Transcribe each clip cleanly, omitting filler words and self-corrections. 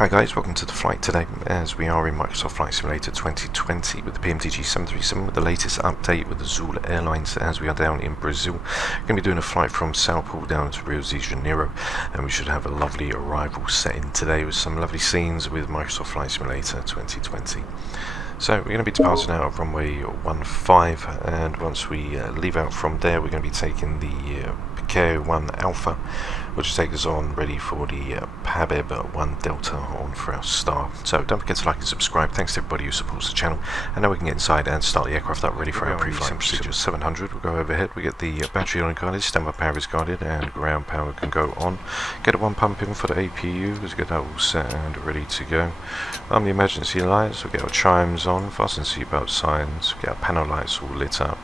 Hi guys, welcome to the flight today as we are in Microsoft Flight Simulator 2020 with the Pmdg 737 with the latest update with Azul Airlines as we are down in Brazil. We're going to be doing a flight from Sao Paulo down to Rio de Janeiro, and we should have a lovely arrival set in today with some lovely scenes with Microsoft Flight Simulator 2020. So we're going to be departing out of runway 15, and once we leave out from there we're going to be taking the Pmdg 1 Alpha, which will take us on ready for the Pmdg 1 Delta on for our start. So don't forget to like and subscribe. Thanks to everybody who supports the channel. And now we can get inside and start the aircraft up ready for our pre-flight procedure. 700, we'll go overhead. We get the battery on guarded, standby power is guarded, and ground power can go on. Get a one pump in for the APU. Let's get that all set and ready to go. On the emergency lights, we'll get our chimes on, fasten seatbelt signs, get our panel lights all lit up,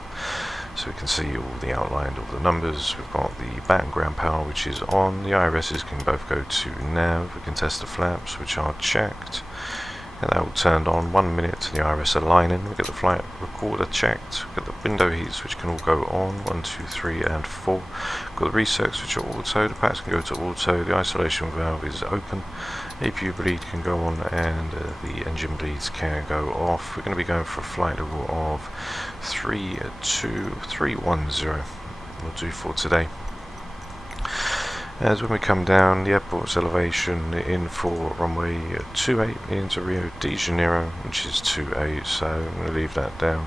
so we can see all the outline of the numbers. We've got the bat and ground power which is on. The IRSs can both go to nav. We can test the flaps which are checked. Get that all turned on. 1 minute to the IRS aligning. We get the flight recorder checked. We get the window heats which can all go on. 1, 2, 3 and 4. Got the resets which are auto. The packs can go to auto. The isolation valve is open. APU bleed can go on, and the engine bleeds can go off. We're going to be going for a flight level of 32310 will do for today. As when we come down, the airport's elevation in for runway 28 into Rio de Janeiro, which is 28, so I'm going to leave that down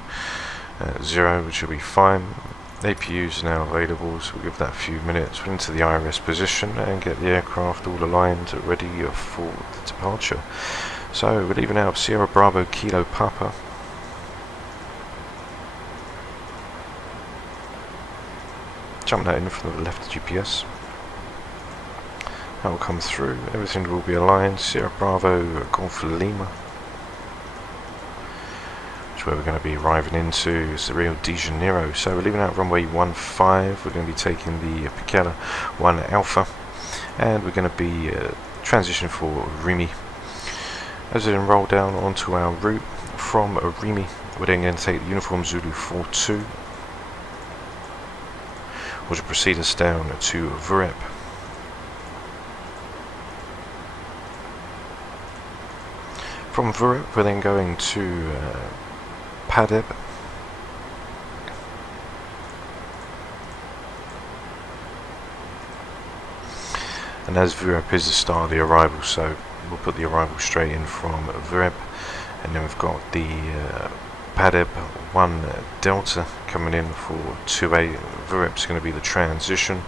at 0, which will be fine. APU is now available, so we'll give that a few minutes. We're into the IRS position and get the aircraft all aligned, ready for the departure. So we're leaving out of Sierra Bravo Kilo Papa. Jump that in from the left GPS. That will come through. Everything will be aligned. Sierra Bravo Golf Lima, where we're going to be arriving into is Rio de Janeiro. So we're leaving out runway 15. We're going to be taking the Pmdg 1 Alpha, and we're going to be transitioning for Rimi. As we then roll down onto our route from Rimi, we're then going to take the Uniform Zulu 42, which will proceed us down to Vurep. From Vurep we're then going to Pmdg, and as Vurep is the start of the arrival, so we'll put the arrival straight in from Vurep, and then we've got the Pmdg 1 Delta coming in for 28. Vurep's going to be the transition,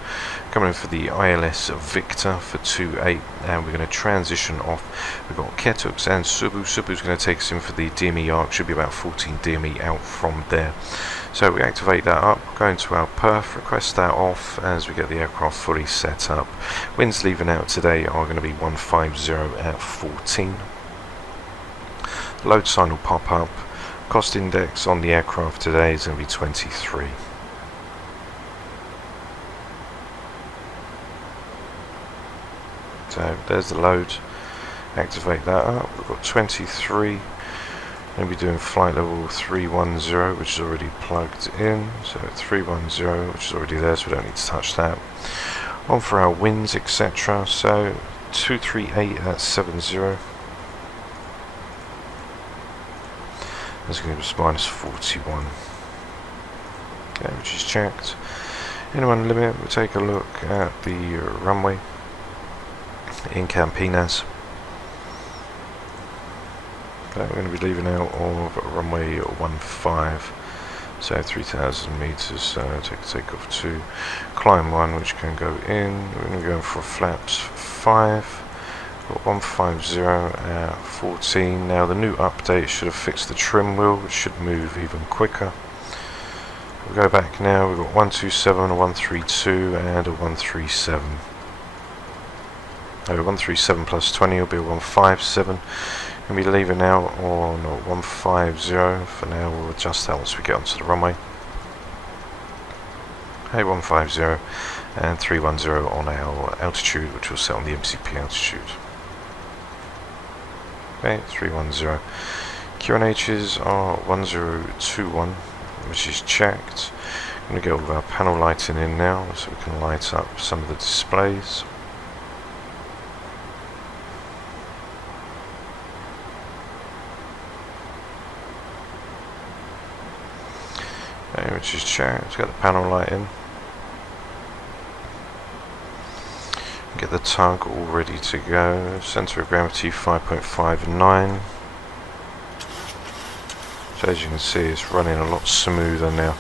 coming in for the ILS Victor for 28, and we're going to transition off. We've got Ketux and Subu. Subu's going to take us in for the DME arc, should be about 14 DME out from there. So we activate that up, go into our perf, request that off as we get the aircraft fully set up. Winds leaving out today are going to be 150 at 14. Load sign will pop up. Cost index on the aircraft today is going to be 23. So there's the load. Activate that up. We've got 23. Going to be doing flight level 310, which is already plugged in. So 310, which is already there, so we don't need to touch that. On for our winds, etc. So 238 at 70. That's going to be minus 41. Okay, which is checked. Anyone limit, we'll take a look at the runway in Campinas. Okay, we're going to be leaving out of runway 15, so 3,000 meters. Take a takeoff 2, climb 1, which can go in. We're going to be going for flaps 5. 150 at 14. Now the new update should have fixed the trim wheel, which should move even quicker. We'll go back now. We've got 127, a 132 and a 137. 137 plus 20 will be a 157. We'll be leaving out on 150 for now. We'll adjust that once we get onto the runway. 150 and 310 on our altitude, which will set on the MCP altitude. Okay, 310. QNHs are 1021, which is checked. I'm going to get all of our panel lighting in now so we can light up some of the displays. which is checked. Let's get the panel light in. Get the tug all ready to go. Centre of gravity 5.59. So as you can see, it's running a lot smoother now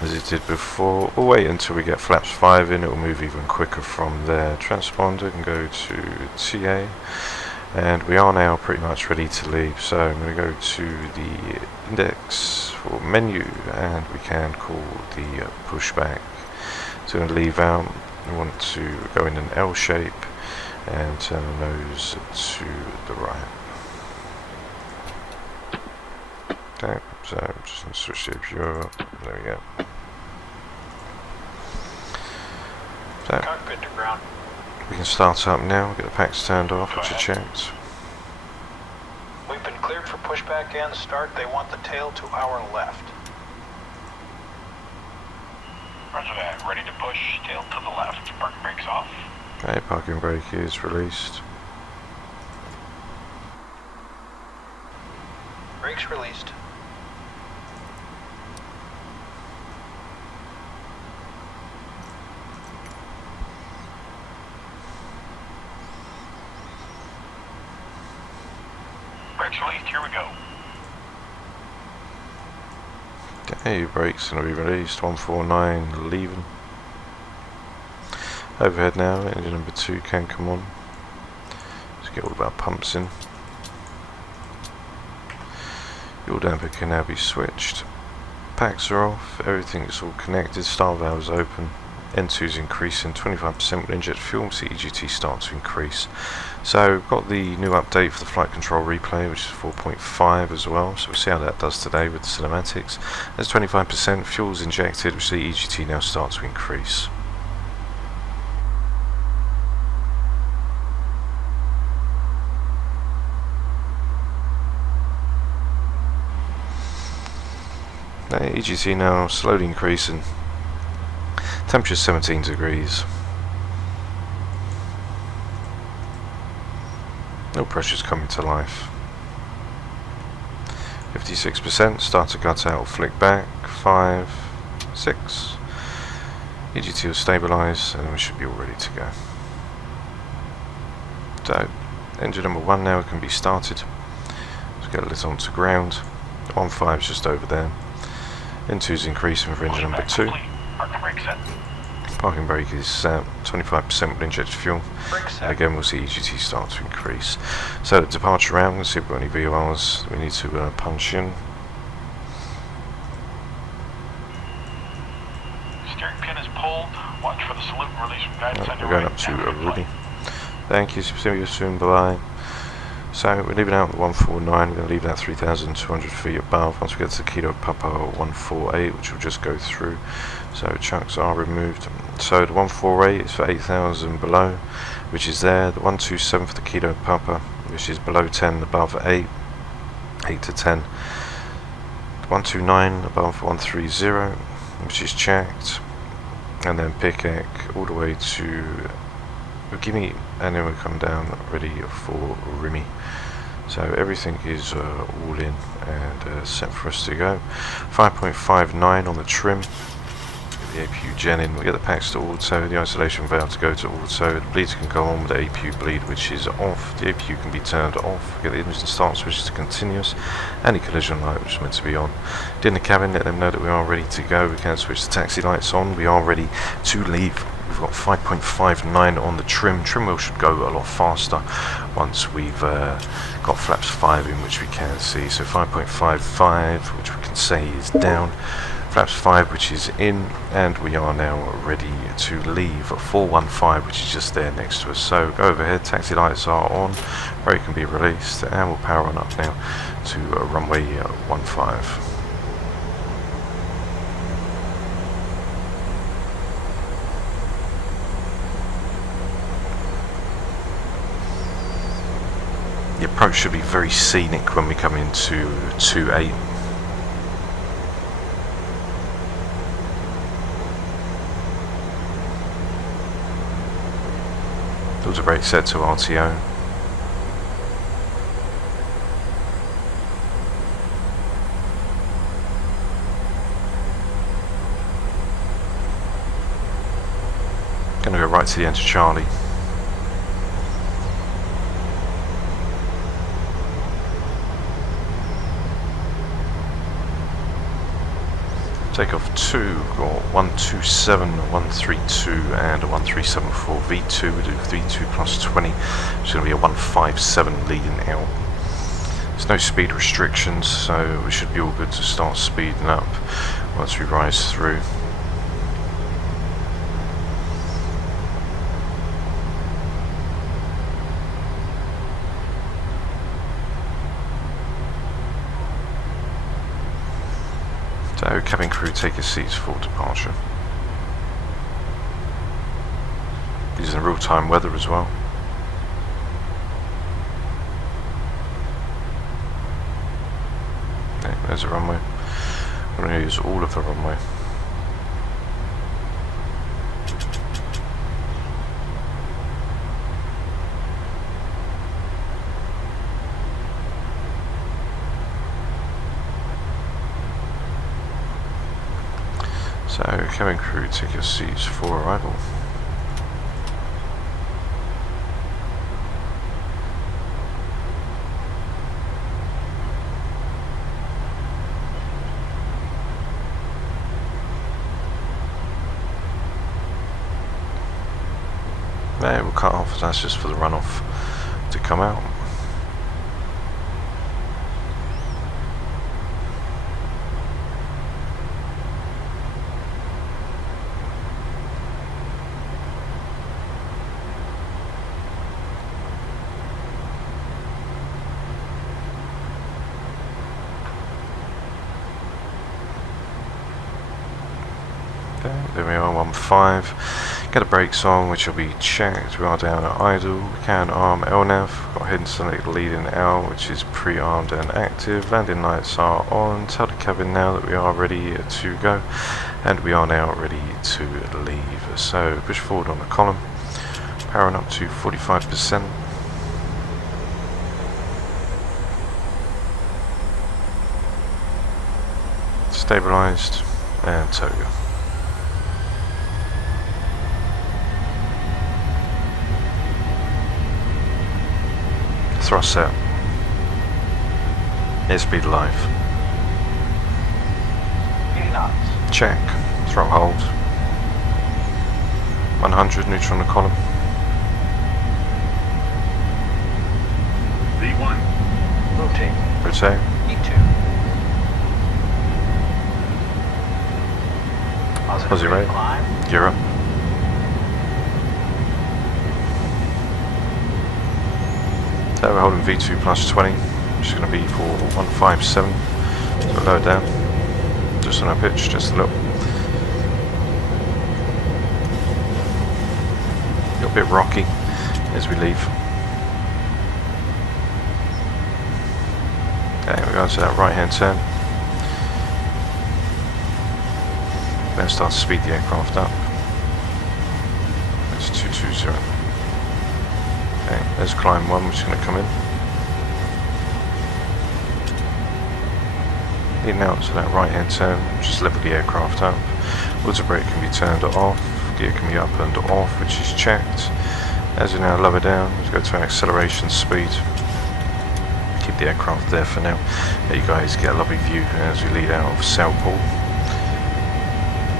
as it did before. We'll wait until we get flaps 5 in, it will move even quicker from there. Transponder can go to TA, and we are now pretty much ready to leave. So I'm going to go to the index for menu, and we can call the pushback. So I'm going to leave out. We want to go in an L shape and turn the nose to the right. Okay, so I'm just going to switch the view over. There we go. So Cockpit to ground. we can start up now, get the packs turned off, which are checked. We've been cleared for pushback and start. They want the tail to our left. Roger that. Ready to push. Tail to the left. Parking brakes off. Okay, parking brake is released. Brakes released. Brakes released. Here we go. Okay, brakes going to be released. 149 leaving. Overhead now, engine number 2 can come on. Let's get all of our pumps in. Fuel damper can now be switched. Packs are off, everything is all connected, star valves open. N2 is increasing, 25% will inject fuel, CEGT start to increase. So we've got the new update for the flight control replay, which is 4.5 as well, so we'll see how that does today with the cinematics. There's 25% fuel's injected, which the EGT now starts to increase. EGT now slowly increasing. Temperature 17 degrees. No pressure's coming to life. 56%, start to gut out, flick back. 5, 6. EGT will stabilise, and we should be all ready to go. So, engine number 1 now can be started. Let's get it onto ground. 1.5 is just over there. N2 is increasing for engine number 2. Parking brake set. Parking brake is 25% with injected fuel. And again, we'll see EGT start to increase. So, the departure route, let's see if we've got any VORs we need to punch in. Steering pin is pulled. Watch for the salute and release from guidance on your We're going right. up to Rudy. Thank you, see you soon, bye bye. So we're leaving out the 149, we're going to leave that 3,200 feet above. Once we get to Kilo Papa 148, which will just go through. So chucks are removed. So the 148 is for 8,000 below, which is there. The 127 for the Kilo Papa, which is below 10, above 8, 8 to 10. The 129 above 130, which is checked. And then Pickac all the way to Gimme, and then we come down ready for Rimy. So everything is all in and set for us to go. 5.59 on the trim. Get the APU gen in. We get the packs to auto, the isolation valve to go to auto. The bleeds can go on with the APU bleed, which is off. The APU can be turned off. We get the engine start switch to continuous, and the collision light, which is meant to be on. In the cabin, let them know that we are ready to go. We can switch the taxi lights on. We are ready to leave. We've got 5.59 on the trim. Trim wheel should go a lot faster once we've got flaps 5 in, which we can see. So 5.55, which we can say is down. Flaps 5, which is in, and we are now ready to leave. 415, which is just there next to us. So go overhead, taxi lights are on, brake can be released, and we'll power on up now to runway 15. The approach should be very scenic when we come into 2.8. Auto brake set to RTO. to the end of Charlie. Takeoff 2, got 127, 132 and a 1374 V2. We do V2 plus 20, it's going to be a 157 leading out. There's no speed restrictions, so we should be all good to start speeding up once we rise through. So, cabin crew, take your seats for departure. Using real-time weather as well. Okay, there's a runway. I'm going to use all of the runway. So, cabin crew, take your seats for arrival. There, we'll cut off, that's just for the runoff to come out. There we are, 15. Get the brakes on, which will be checked. We are down at idle. We can arm LNAV. Got hidden select leading out, which is pre-armed and active. Landing lights are on. Tell the cabin now that we are ready to go, and we are now ready to leave. So push forward on the column, powering up to 45%. Stabilized and tow. Thrust set. Airspeed live. 80 knots. Check. Throttle hold. 100 neutral on the column. V1. Rotate. Rotate. E2. Aussie rate. Climb. Gear up. So we're holding V2 plus 20, which is going to be for 157. So lower down, just on our pitch, just a little bit rocky as we leave. Okay, we're going to that right hand turn. Then start to speed the aircraft up. That's 220. Okay, there's climb 1, which is going to come in. Leading out to that right hand turn, just level the aircraft up. Water brake can be turned off, gear can be up and off, which is checked. As we now lower down, let's go to an acceleration speed. Keep the aircraft there for now. There you guys get a lovely view as we lead out of Southport.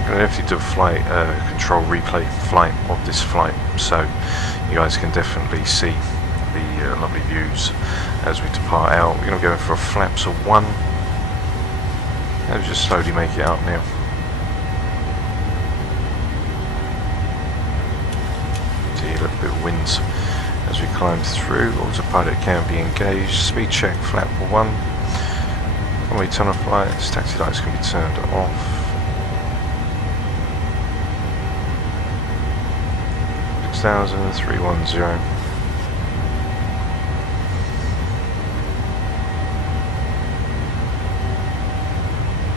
I'm going to definitely do a flight control replay flight of this flight, so you guys can definitely see the lovely views as we depart out. We're going to go in for a flaps of 1. Let's just slowly make it out now. See a little bit of wind as we climb through. Autopilot can be engaged. Speed check flap 1. When we turn off lights, taxi lights can be turned off. 6,310.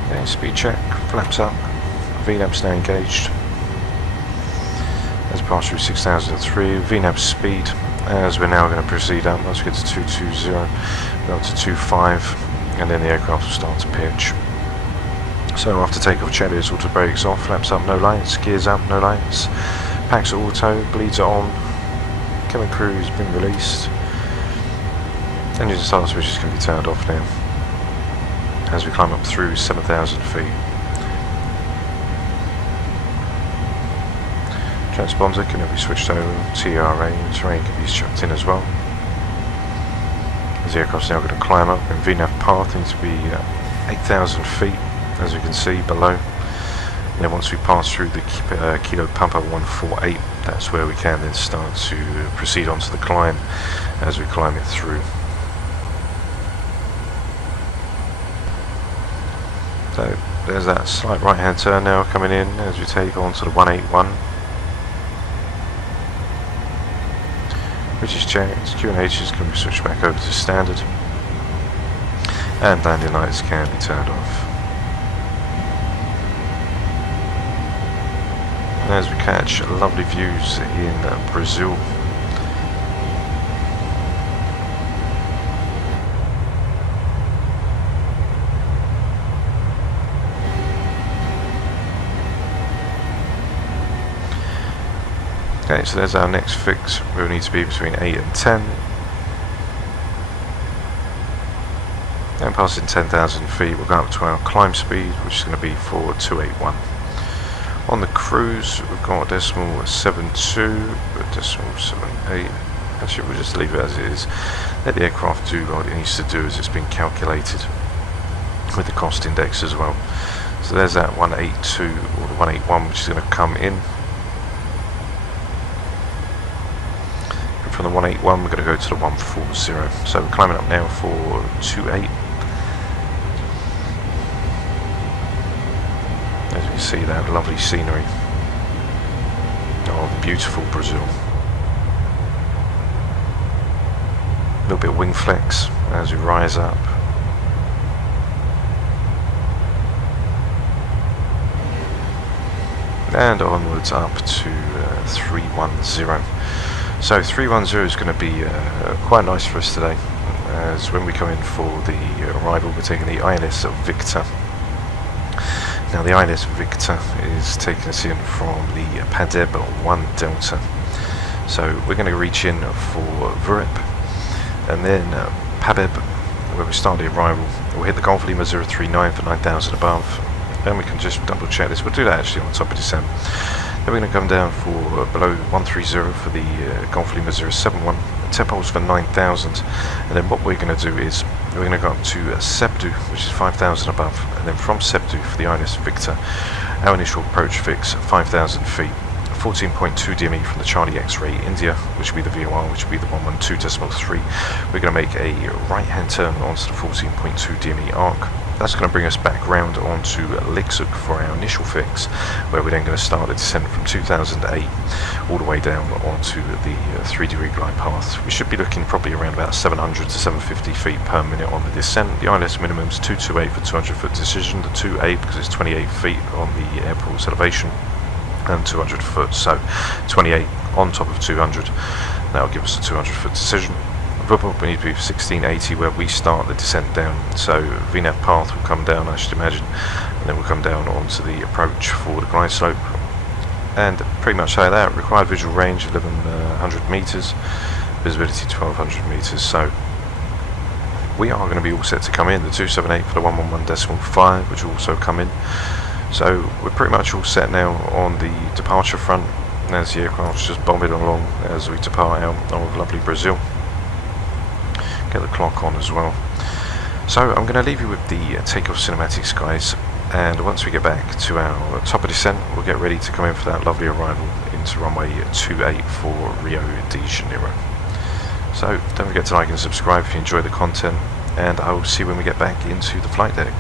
Okay, speed check, flaps up, VNAV's now engaged. As we pass through 6,003, VNAV speed, as we're now going to proceed up, let's get to 220, go up to 25, and then the aircraft will start to pitch. So after takeoff, check those auto brakes off, flaps up, no lights, gears up, no lights. packs auto, bleeds it on, cabin crew has been released, engine start switch is going to be turned off now as we climb up through 7,000 feet. Transponder can be switched over, TRA, terrain can be chucked in as well. The aircraft's now going to climb up, and VNAV path needs to be 8,000 feet, as you can see below. And then once we pass through the Kilo Pampa 148, that's where we can then start to proceed onto the climb as we climb it through. So there's that slight right hand turn now coming in as we take on to the 181. British jets, Q&H's can be switched back over to standard, and landing lights can be turned off. And as we catch lovely views in Brazil. Okay, so there's our next fix. We'll need to be between 8 and 10. And passing 10,000 feet, we'll go up to our climb speed, which is going to be 4281. On the cruise, we've got decimal 72, decimal 78. Actually, we'll just leave it as it is. Let the aircraft do what it needs to do as it's been calculated with the cost index as well. So there's that 182 or the 181, which is going to come in. From the 181 we're going to go to the 140, so we're climbing up now for 28. As you can see, that lovely scenery of beautiful Brazil. A little bit of wing flex as we rise up. And onwards up to 310. So 310 is going to be quite nice for us today, as when we come in for the arrival we're taking the ILS Victor. Now the ILS Victor is taking us in from the Pmdg 1 Delta. So we're going to reach in for Vurup, and then Pmdg, where we start the arrival, we'll hit the Golf Lima 039 for 9,000 above. Then we can just double check this, we'll do that actually on top of December. Then we're going to come down for below 130 for the Golf Lima 071, tempos for 9,000, and then what we're going to do is we're going to go up to Sebdu, which is 5,000 above, and then from Sebdu for the ILS Victor, our initial approach fix 5,000 feet, 14.2 DME from the Charlie X-Ray India, which will be the VOR, which will be the 112.3. We're going to make a right hand turn onto the 14.2 DME arc. That's going to bring us back round onto IXEG for our initial fix, where we're then going to start the descent from 2008 all the way down onto the 3-degree glide path. We should be looking probably around about 700 to 750 feet per minute on the descent. The ILS minimum is 228 for 200 foot decision, the 28 because it's 28 feet on the airport's elevation, and 200 foot, so 28 on top of 200. That will give us a 200 foot decision. We need to be 1680 where we start the descent down, so VNAV path will come down, I should imagine, and then we'll come down onto the approach for the glide slope, and pretty much like that. Required visual range 1100 meters, visibility 1200 meters, so we are going to be all set to come in. The 278 for the 111.5, which will also come in, so we're pretty much all set now on the departure front, as the aircraft's just bombing along as we depart out of lovely Brazil. Get the clock on as well. So I'm going to leave you with the takeoff cinematics, guys, and once we get back to our top of descent, we'll get ready to come in for that lovely arrival into runway 28 for Rio de Janeiro. So don't forget to like and subscribe if you enjoy the content, and I will see you when we get back into the flight deck.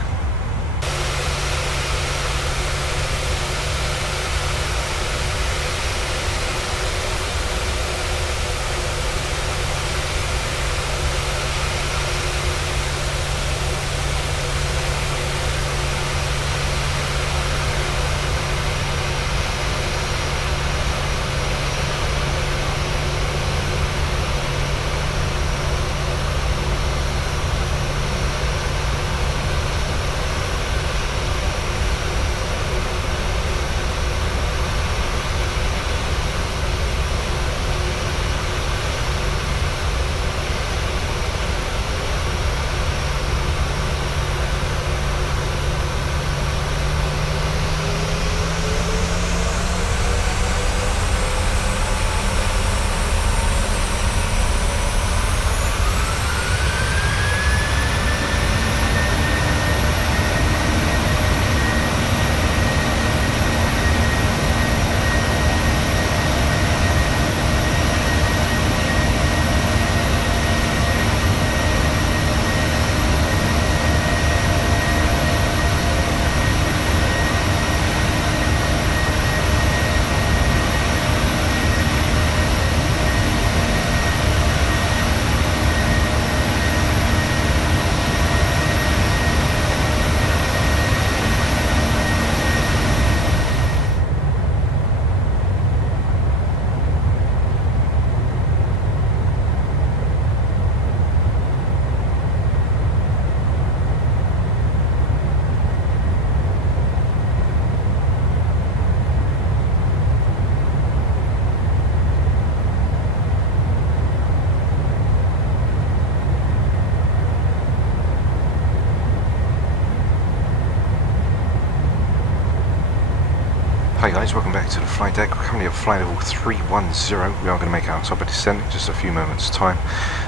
Hi guys, welcome back to the flight deck. We're currently at flight level 310. We are going to make our top of descent in just a few moments time.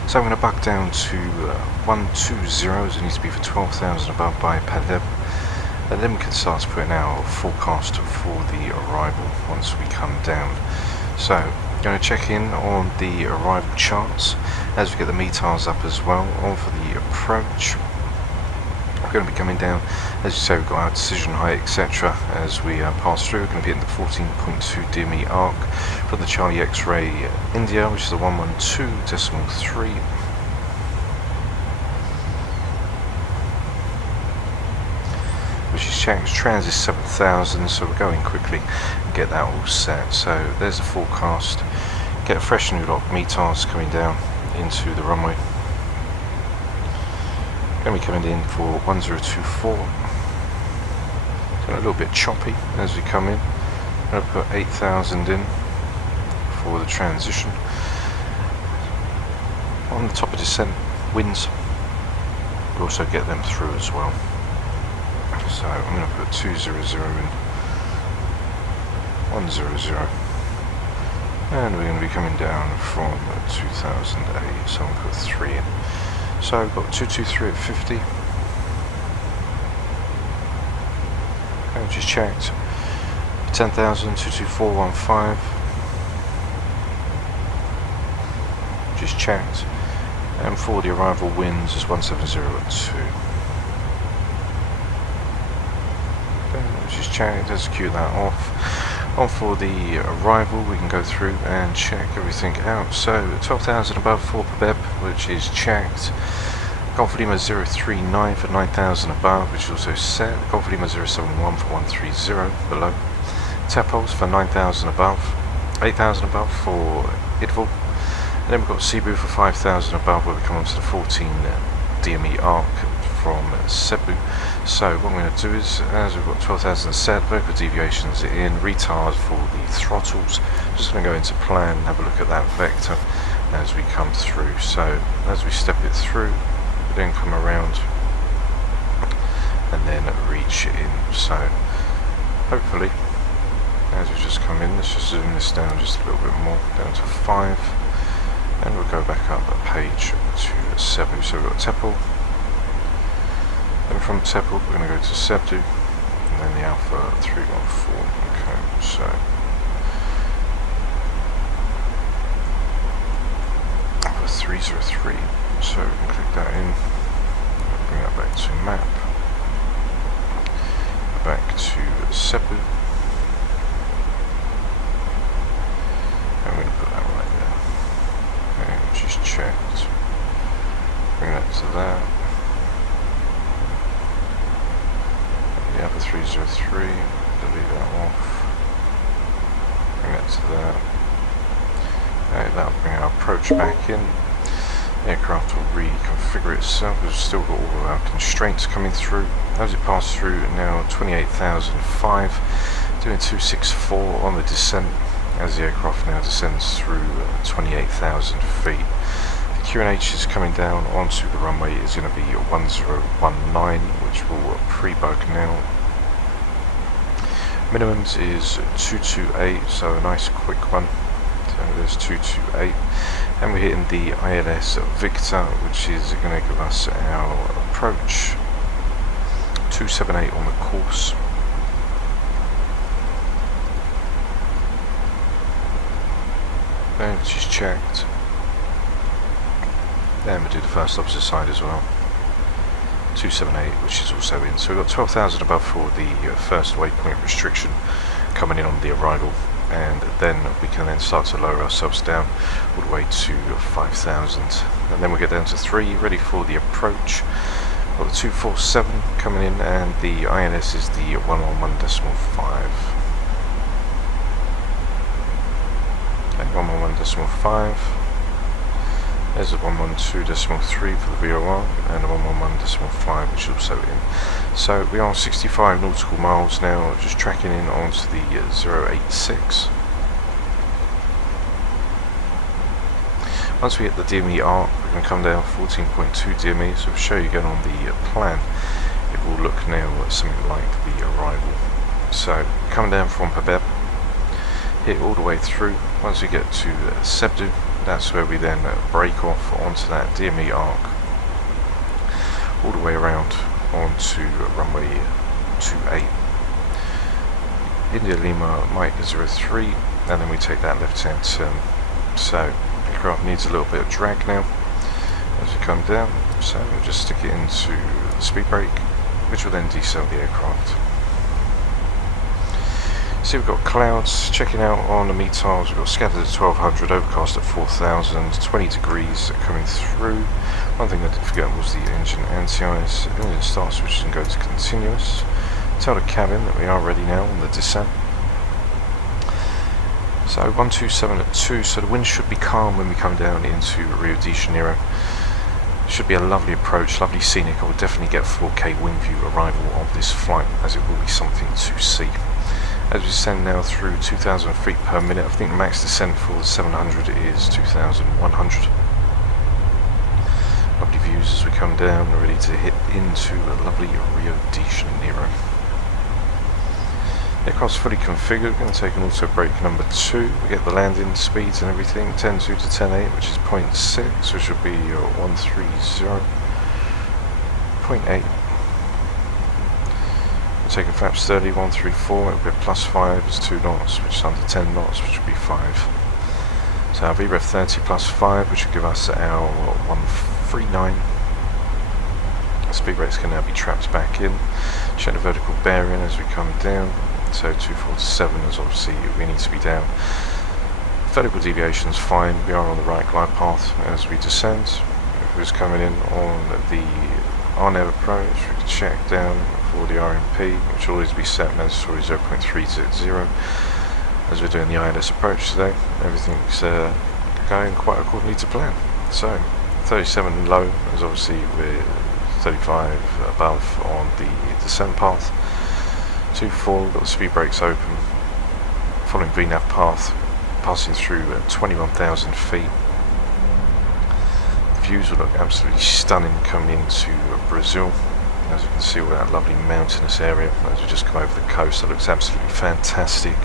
So I'm going to buck down to 120, as it needs to be for 12,000 above by Pmdg. And then we can start to put in our forecast for the arrival once we come down. So, going to check in on the arrival charts as we get the METARs up as well. On for the approach. We're going to be coming down, as you say, we've got our decision height, etc. As we pass through, we're going to be hitting the 14.2 DME arc from the Charlie X-ray India, which is the 112.3. Which is changed. Trans is 7,000, so we're going quickly and get that all set. So there's the forecast. Get a fresh new lock METARs coming down into the runway. Going to be coming in for 1024. It's a little bit choppy as we come in. I'm going to put 8,000 in for the transition. On the top of descent, winds. We'll also get them through as well. So I'm going to put 200 in, 100, and we're going to be coming down from 2008, so I'm going to put 3 in. So I've got 223 at 50. And just checked. 10,000, 22415. Just checked. And for the arrival winds is 170 at 2. Just checked, execute that off. On for the arrival, we can go through and check everything out. So 12,000 above for Pmdg, which is checked. Golf Lima 039 for 9,000 above, which is also set. Golf Lima 071 for 130 below. Tepals for 9,000 above. 8,000 above for Idval. And then we've got Cebu for 5,000 above, where we come onto the 14 DME arc from Cebu. So what I'm going to do is, as we've got 12,000 set, vertical deviations in, retards for the throttles. Just going to go into plan and have a look at that vector as we come through. So as we step it through, we then come around and then reach in. So hopefully, as we just come in, let's just zoom this down just a little bit more, down to 5, and we'll go back up a page to Cebu. So we've got Tepal. Then from Tepal we're going to go to Cebu, and then the Alpha 314. Okay, so Alpha 303. So we can click that in, bring that back to map, back to Cebu, and we're going to put that right there. Okay, which is checked. Bring that to that. The Alpha 303, delete that off, bring that to that. Okay, that'll bring our approach back in. Aircraft will reconfigure itself. We've still got all of our constraints coming through. As we pass through now, 28,005, doing 264 on the descent, as the aircraft now descends through 28,000 feet. The QNH is coming down onto the runway, is going to be 1019, which will pre-bug now. Minimums is 228, so a nice quick one. So there's 228. And we're hitting the ILS Victor, which is going to give us our approach. 278 on the course. Which is checked. Then we'll do the first opposite side as well. 278, which is also in. So we've got 12,000 above for the first waypoint restriction coming in on the arrival. And then we can then start to lower ourselves down all the way to 5,000, and then we'll get down to 3, ready for the approach. Got the 247 coming in, and the INS is the 111.5. Okay, 111.5. There's a 112.3 for the VOR, and a 111.5 which is also in. So we are 65 nautical miles now, just tracking in onto the 086. Once we hit the DME arc, we're going to come down 14.2 DME, so we'll show you again on the plan. It will look now something like the arrival. So coming down from Pabeb, hit all the way through. Once we get to Sebdu, that's where we then break off onto that DME arc, all the way around onto runway 28. India Lima Mike 03, and then we take that left-hand turn. So the aircraft needs a little bit of drag now as we come down, so we'll just stick it into the speed brake, which will then decel the aircraft. See, we've got clouds checking out on the METARs. We've got scattered at 1200, overcast at 4000, 20 degrees coming through. One thing I did forget was the engine anti-ice. Engine start switch can go to continuous. Tell the cabin that we are ready now on the descent. So 127 at 2, so the wind should be calm when we come down into Rio de Janeiro. Should be a lovely approach, lovely scenic. I will definitely get 4K wind view arrival of this flight, as it will be something to see. As we descend now through 2,000 feet per minute, I think the max descent for the 700 is 2,100. Lovely views as we come down, ready to hit into a lovely Rio de Janeiro. The aircraft's fully configured. We're going to take an auto brake number 2. We get the landing speeds and everything, 10.2 to 10.8, which is 0.6, which will be 130.8. Taking flaps 30, 134, it'll be +5 is 2 knots, which is under 10 knots, which would be 5. So our VREF 30 +5, which will give us our 139. Speed brakes can now be trapped back in. Check the vertical bearing as we come down. So 247 is obviously we need to be down. Vertical deviation is fine. We are on the right glide path as we descend. If it was coming in on the RNAV approach, we can check down for the RMP, which will always be set mandatory 0.300 as we're doing the ILS approach today. Everything's going quite accordingly to plan. So 37 low, as obviously we're 35 above on the descent path. 2-4, got the speed brakes open, following VNAV path, passing through 21,000 feet. The views will look absolutely stunning coming into Brazil. As you can see, all that lovely mountainous area as we just come over the coast. That looks absolutely fantastic.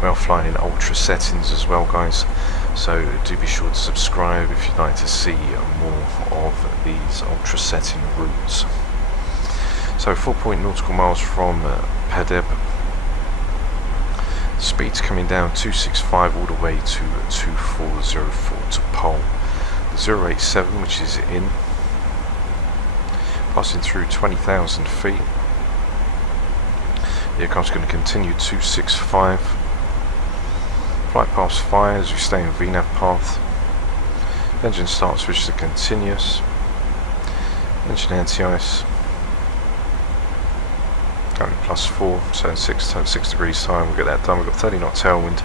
We are flying in ultra settings as well, guys, so do be sure to subscribe if you'd like to see more of these ultra setting routes. So 4 nautical miles from Pabeb. Speed's coming down 265 all the way to 2404 to pole. The 087, which is in, passing through 20,000 feet. The aircraft's going to continue 265. Flight paths fire as we stay in VNAV path. Engine start switch to continuous. Engine anti-ice. Currently +4, so in 6 degrees time we'll get that done. We've got 30 knot tailwind,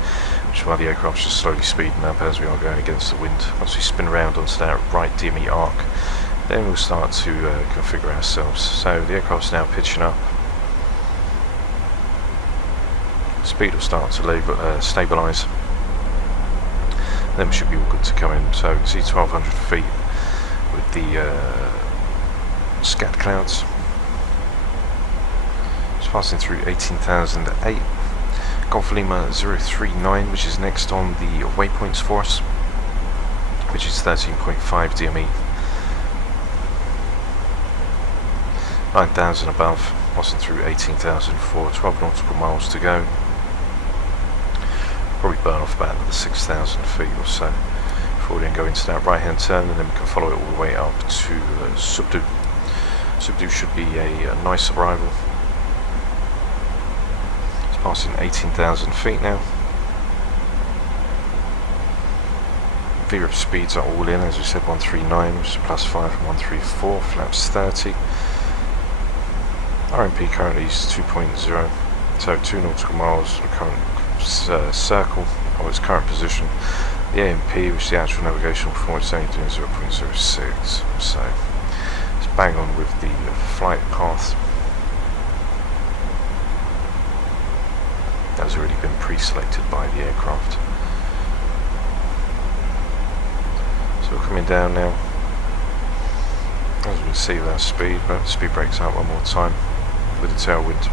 which is why the aircraft's just slowly speeding up as we are going against the wind. Once we spin around onto that right DME arc, then we'll start to configure ourselves. So the aircraft's now pitching up. Speed will start to stabilise. Then we should be all good to come in. So you can see 1,200 feet with the scat clouds. It's passing through 18,008. Golf Lima 039, which is next on the waypoints for us, which is 13.5 DME. 9,000 above, passing through 18,004, 12 nautical miles to go. Probably burn off about another 6,000 feet or so before we then go into that right hand turn, and then we can follow it all the way up to Sebdu. Sebdu should be a nice arrival. It's passing 18,000 feet now. VREF speeds are all in, as we said, 139, which is +5 and 134, flaps 30. RMP currently is 2.0, so 2 nautical miles, the current circle of its current position. The AMP, which is the actual navigational performance, is only doing 0.06, so it's bang on with the flight path. That's already been pre-selected by the aircraft. So we're coming down now, as we can see with our speed, but speed brakes out one more time with the tailwind.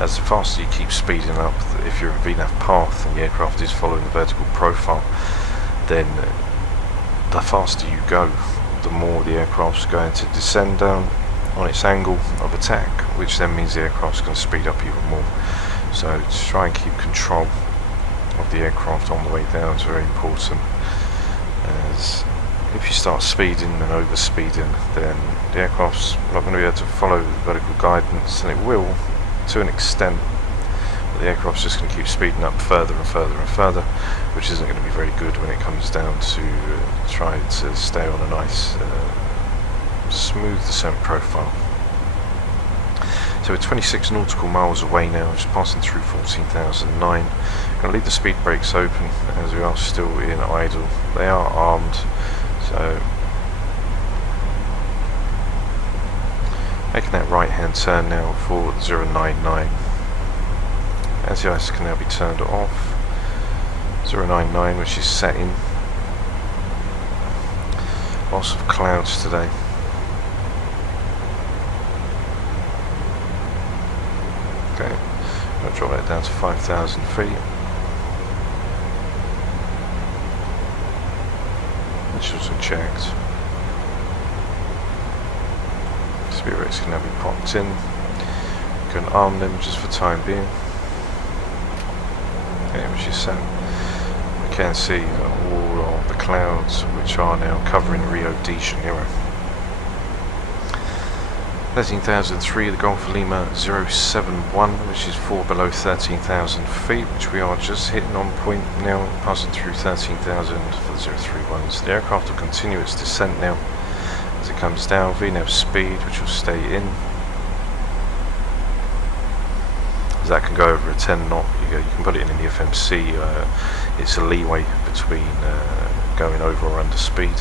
as the faster you keep speeding up, if you're in VNAV path and the aircraft is following the vertical profile, then the faster you go, the more the aircraft's going to descend down on its angle of attack, which then means the aircraft's going to speed up even more. So to try and keep control of the aircraft on the way down is very important, as if you start speeding and over speeding, then the aircraft's not going to be able to follow the vertical guidance, and it will to an extent, but the aircraft's just going to keep speeding up further and further and further, which isn't going to be very good when it comes down to trying to stay on a nice smooth descent profile. So we're 26 nautical miles away now, just passing through 14,009. Going to leave the speed brakes open as we are still in idle. They are armed, so making that right hand turn now for 099. ASUS can now be turned off. 099, which is setting. Lots of clouds today. Okay, I'll drop that down to 5,000 feet. Which also checked. Speed rates can now be popped in. You can arm them just for time being. Okay, which is set. We can see all of the clouds which are now covering Rio de Janeiro. 13,003, the Golf Lima 071, which is 4 below 13,000 feet, which we are just hitting on point now, passing through 13,000 for the 031s. The aircraft will continue its descent now as it comes down. VNAV speed, which will stay in, as that can go over a 10 knot. You can put it in the FMC. It's a leeway between going over or under speed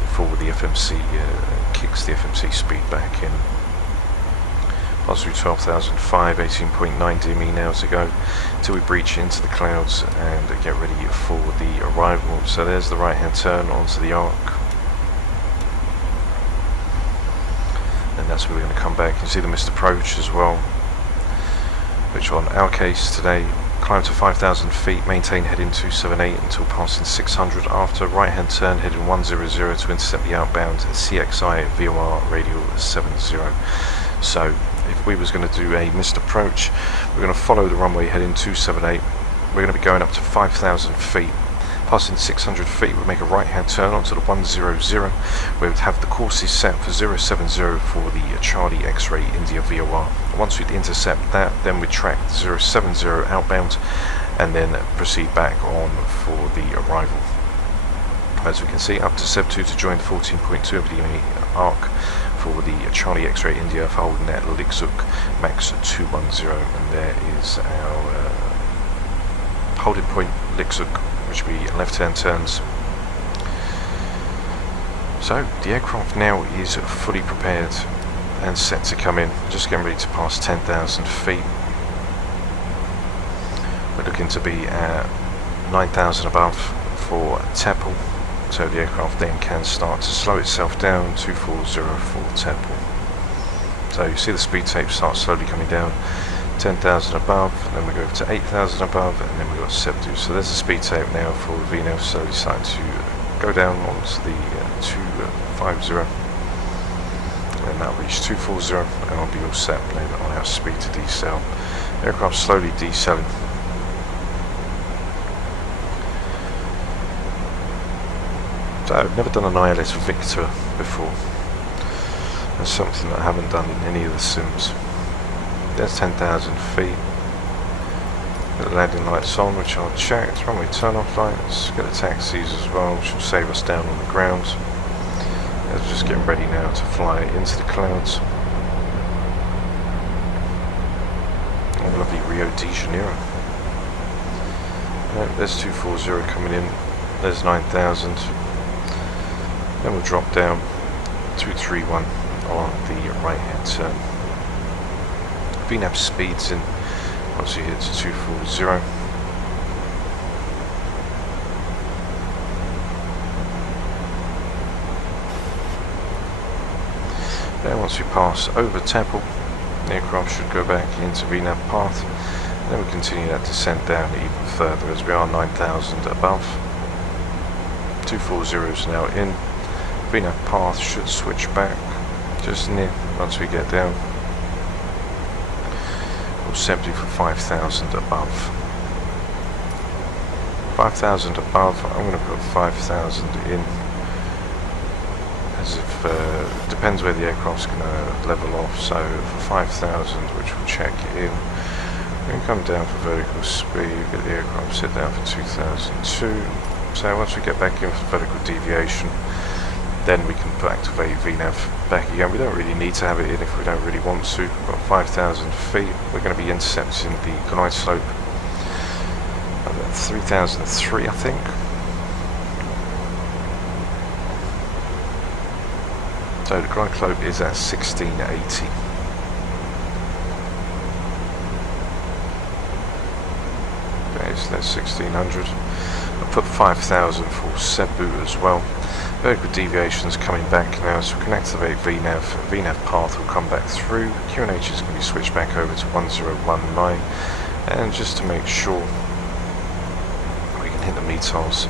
before the FMC kicks the FMC speed back in. Pass through 12,005, 18.9 DME now to go until we breach into the clouds and get ready for the arrival. So there's the right hand turn onto the arc, and that's where we're going to come back. You can see the missed approach as well, which on our case today, climb to 5,000 feet, maintain heading 278 until passing 600 after right hand turn heading 100 to intercept the outbound CXI VOR radial 70. So if we was going to do a missed approach, we're going to follow the runway heading 278. We're going to be going up to 5,000 feet. Passing 600 feet, we'll make a right hand turn onto the 100, where we'd have the courses set for 070 for the Charlie X-ray India VOR. Once we'd intercept that, then we'd track 070 outbound and then proceed back on for the arrival. As we can see, up to Seb 2 to join the 14.2 of the arc for the Charlie X-ray India, for holding that IXEG max 210, and there is our holding point IXEG, which will be left hand turns. So the aircraft now is fully prepared and set to come in. Just getting ready to pass 10,000 feet. We're looking to be at 9,000 above for Teppel, so the aircraft then can start to slow itself down. 240 for Teppel. So you see the speed tape start slowly coming down. 10,000 above, and then we go to 8,000 above, and then we got 70. So there's the speed tape now for VNAV slowly starting to go down onto the 250, and that'll reach 240, and I'll be all set then on our speed to decel. Aircraft slowly decelling. So I've never done an ILS Victor before. That's something that I haven't done in any of the sims. There's 10,000 feet. Get the landing lights on, which I'll check. Runway turn off lights. Get the taxis as well, which will save us down on the ground. As we're just getting ready now to fly into the clouds. Oh, lovely Rio de Janeiro. There's 240 coming in. There's 9,000. Then we'll drop down 231 on the right hand turn. VNAV speeds in once you hit 240. Then once we pass over Teppel, The aircraft should go back into VNAV path. And then we continue that descent down even further as we are 9,000 above. 240 is now in. VNAV path should switch back just near once we get down. We'll simply for 5,000 above. 5,000 above, I'm going to put 5,000 in. As if, depends where the aircraft's going to level off, so for 5,000, which we'll check in. We can come down for vertical speed, get the aircraft sit down for 2002. So once we get back in for vertical deviation, then we can activate VNAV back again. We don't really need to have it in if we don't really want to. We've got 5,000 feet. We're going to be intercepting the glide slope at 3,003, I think. So the glide slope is at 1680. Okay, so that's 1600. I'll put 5,000 for Cebu as well. Vertical deviation is coming back now, so we can activate VNAV. VNAV path will come back through. QNH is going to be switched back over to 1019. And just to make sure we can hit the METARs,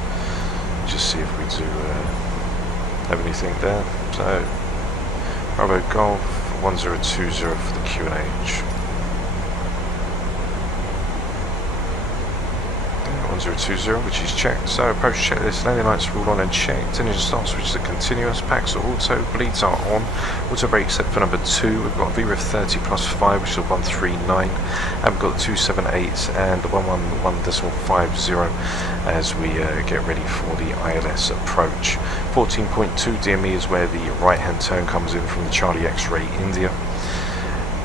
just see if we do have anything there. So, Bravo Golf 1020 for the QNH. 1020, which is checked. So approach checklist, landing lights are all on and checked. Engine start switches are continuous. Packs are auto. Bleeds are on. Auto brake set for number 2. We've got VREF 30 plus 5, which is a 139. And we've got the 278 and the 111.50 as we get ready for the ILS approach. 14.2 DME is where the right hand turn comes in from the Charlie X-Ray India.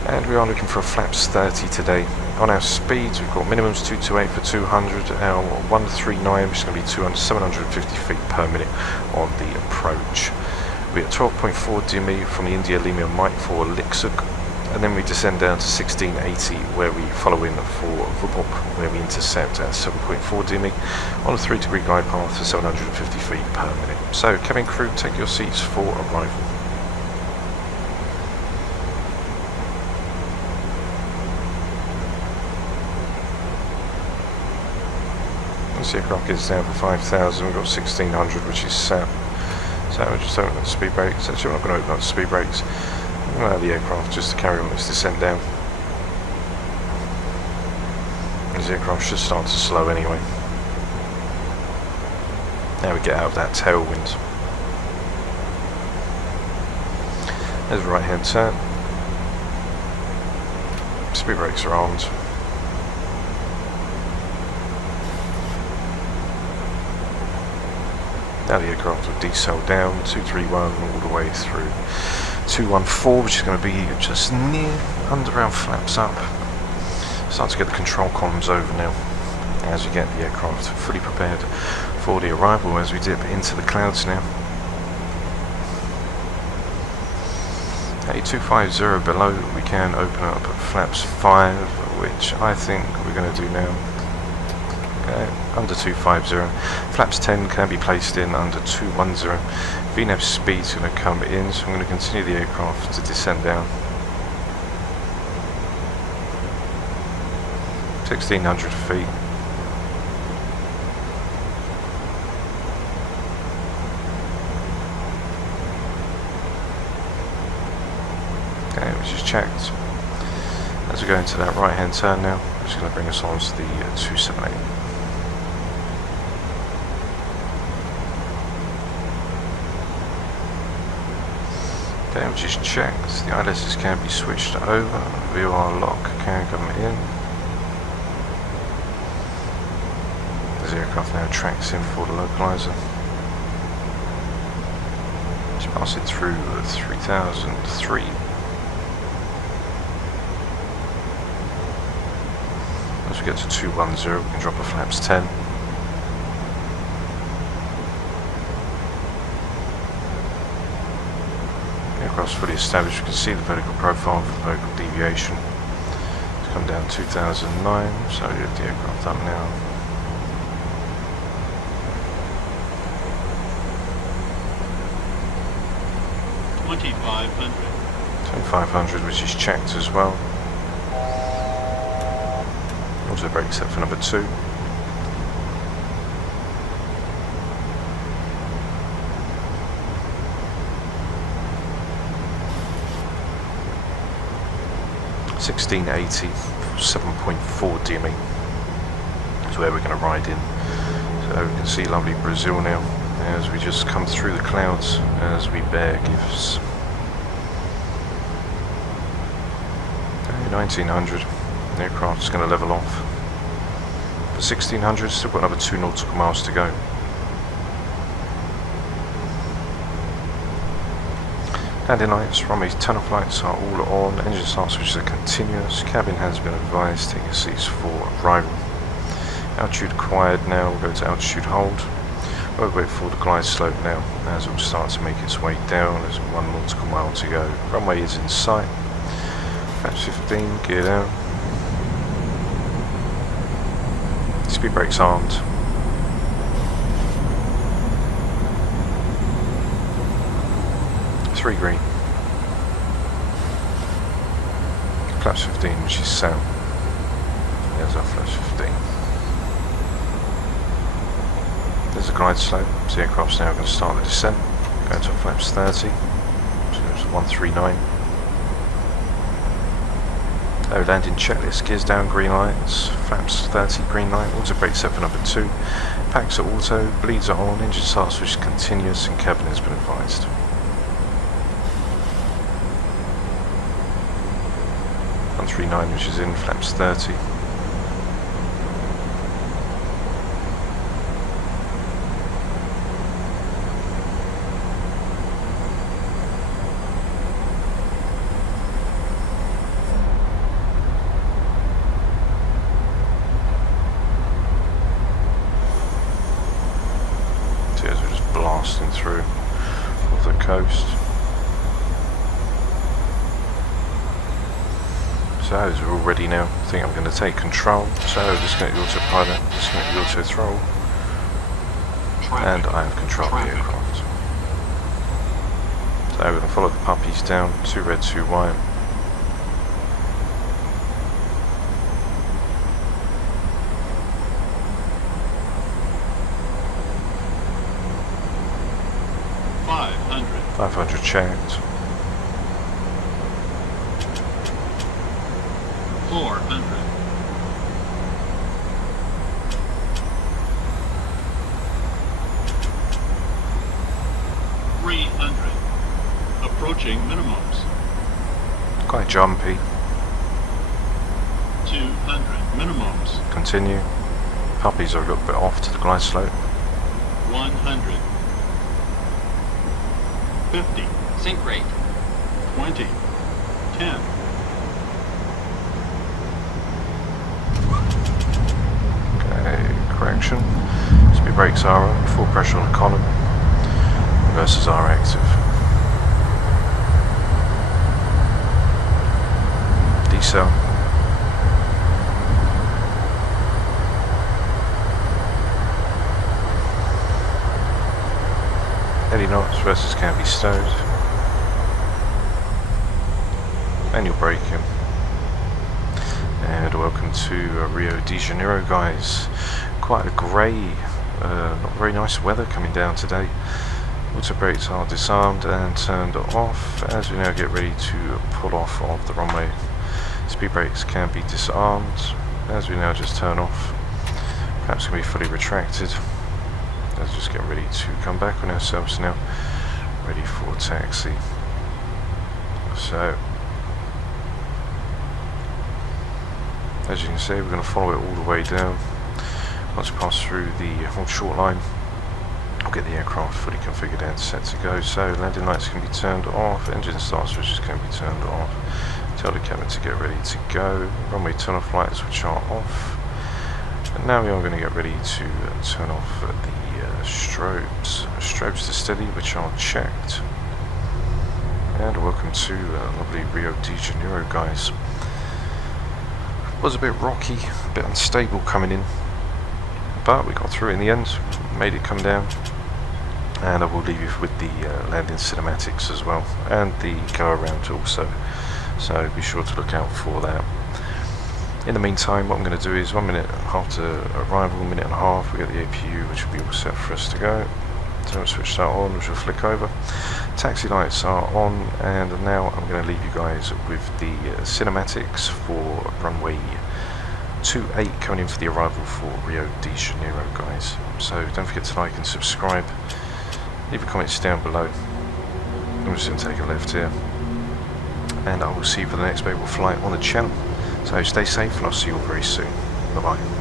And we are looking for a flaps 30 today. On our speeds, we've got minimums 228 for 200, our 139, which is going to be 750 feet per minute on the approach. We're at 12.4 DME from the India Lima Mike for IXEG, and then we descend down to 1680, where we follow in for Vubop, where we intercept at 7.4 DME on a 3-degree glide path to 750 feet per minute. So, cabin crew, take your seats for arrival. Once the aircraft gets down for 5,000, we've got 1,600, which is set. So we'll just open up the speed brakes. Actually, we're not going to open up the speed brakes. We're going to allow the aircraft just to carry on its descent down. As the aircraft should start to slow anyway. Now we get out of that tailwind. There's a right hand turn. Speed brakes are armed. Now the aircraft will decel down 231 all the way through 214, which is going to be just near under our flaps up. Start to get the control columns over now as we get the aircraft fully prepared for the arrival as we dip into the clouds now. 8250 below, we can open up flaps 5, which I think we're going to do now. Under 250. Flaps 10 can be placed in under 210. VNAV speed's going to come in, so I'm going to continue the aircraft to descend down. 1,600 feet. Okay, which is checked. As we go into that right hand turn now, which is going to bring us on to the 278. Which is checked. The ILSs can be switched over. VOR lock can come in. The aircraft now tracks in for the localizer. Just pass it through 3003. As we get to 210, we can drop a flaps 10. Aircraft's fully established. You can see the vertical profile for vertical deviation. It's come down 2009, so we have the aircraft up now. and 500, which is checked as well. Auto brake set for number 2. $1680, 7.4 DME is where we're going to ride in. So we can see lovely Brazil now as we just come through the clouds as we bear gifts. 1900, the aircraft is going to level off. For 1600, still got another 2 nautical miles to go. Landing lights, runway turn-off lights are all on, engine start switches are continuous, cabin has been advised, take your seats for arrival. Altitude acquired now, we'll go to altitude hold. We'll wait for the glide slope now as it will start to make its way down. There's 1 nautical mile to go. Runway is in sight. Flaps 15, gear down. Speed brakes armed. Green. Flaps 15, which is sound. There's our flaps 15. There's a glide slope. The aircraft's now going to start the descent. Going to flaps 30. So there's 139. Oh, landing checklist. Gears down, green lights. Flaps 30, green light. Auto brake set for number 2. Packs are auto. Bleeds are on. Engine start switch is continuous and cabin has been advised. 139, which is in, flaps 30. So as we're just blasting through off the coast. So as we're all ready now, I think I'm going to take control. So disconnect the autopilot, disconnect the auto throttle, and I have control of the aircraft. So we're going to follow the puppies down, 2 red, 2 white. $500 checked. 400. 300. Approaching minimums. Quite jumpy. 200 minimums. Continue. Puppies are a little bit off to the glide slope. 100. 50. Sync rate. 20. 10. Correction. Speed brakes are on, full pressure on the column. Reversers are active. Decel. Any knots, reversers can be stowed. Manual braking. And welcome to Rio de Janeiro, guys. Quite a grey, not very nice weather coming down today. Auto brakes are disarmed and turned off as we now get ready to pull off of the runway. Speed brakes can be disarmed as we now just turn off. Flaps can be fully retracted. Let's just get ready to come back on ourselves now, ready for taxi. So, as you can see, we're going to follow it all the way down. Once we pass through the whole short line, we'll get the aircraft fully configured and set to go. So landing lights can be turned off, engine start switches can be turned off. Tell the cabin to get ready to go. Runway turn off lights, which are off. And now we are going to get ready to turn off the strobes. Strobes to steady, which are checked. And welcome to lovely Rio de Janeiro, guys. Was a bit rocky, a bit unstable coming in, but we got through it in the end, made it come down. and I will leave you with the landing cinematics as well, and the go around also, so be sure to look out for that. In the meantime, what I'm going to do is 1 minute after arrival, 1.5 minutes, we get the APU, which will be all set for us to go. So I'll switch that on, which will flick over. Taxi lights are on, and now I'm going to leave you guys with the cinematics for runway 28 coming in for the arrival for Rio de Janeiro, guys. So don't forget to like and subscribe. Leave your comments down below. I'm just going to take a left here, and I will see you for the next available flight on the channel. So stay safe, and I'll see you all very soon. Bye bye.